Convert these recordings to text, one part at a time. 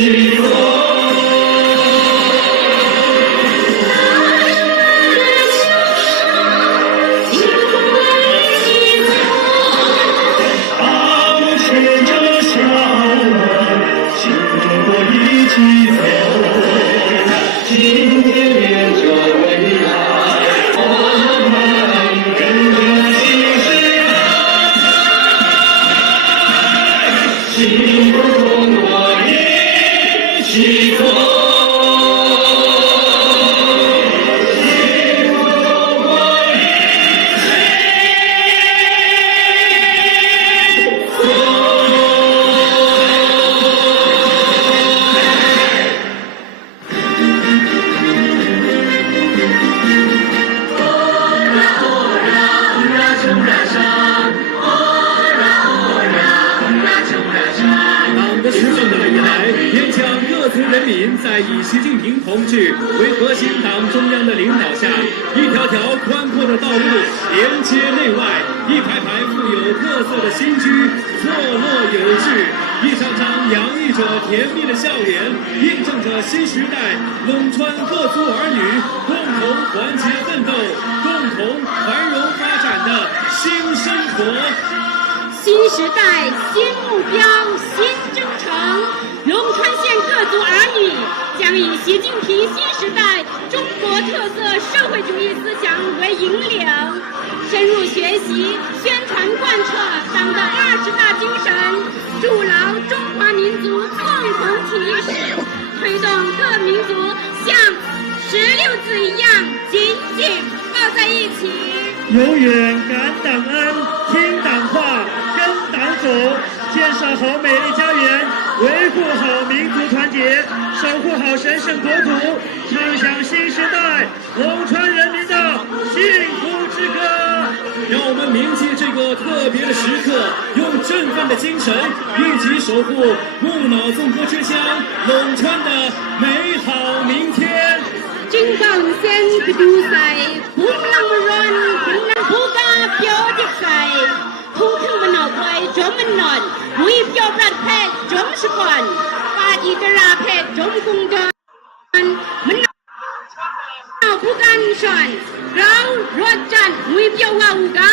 起落。在以习近平同志为核心党中央的领导下，一条条宽阔的道路连接内外，一排排富有特色的新居坐落有致，一张张洋溢着甜蜜的笑脸，印证着新时代陇川各族儿女共同团结奋斗、共同繁荣发展的新生活。新时代新目标新征程，陇川县各族儿女将以习近平新时代中国特色社会主义思想为引领，深入学习宣传贯彻党的20大精神，筑牢中华民族共同体意识，推动各民族像16字一样紧紧抱在一起，永远感党恩，听党话，跟党走，建设好美丽家园，维护好民族团结，守护好神圣国土，唱响新时代陇川人民的幸福之歌。让我们铭记这个特别的时刻，用振奋的精神，一起守护木脑颂歌之乡陇川的美好明天。金刚先去ดูใส่พุ่งลังมารอนพุ่งลังผู้กาเปียวจิตใส่พุ่งขึ้นมันออกไปจมมันนอนหุยเปียวปรัดแพทย์จมสก่อนปาจีตราแพทย์จมกุงดอนมันเอาผู้กันชอนเรารถจันหุยเปียวว่าอุกา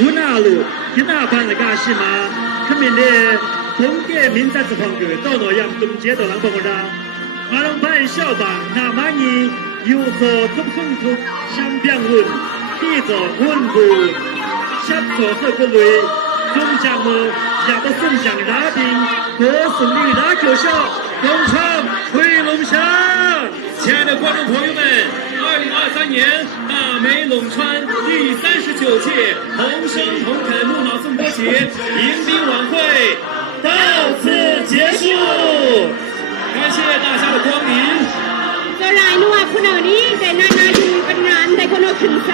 无那路给那办的干什么可明的东给民在这方个到那样东街的人帮我让马龙派校长那马尼有何通风通相变稳地着稳固下左后个雷中将么也不送上拉兵国胜利拉球校东昌回龙乡。亲爱的观众朋友们，2023年大美陇川第39届同声同肯木脑颂歌节迎宾晚会到此结束，感谢大家的光临。就来นัวคุณเอานี้แต่นานาอยู่กันนานแต่คนเอาขึ้นใจ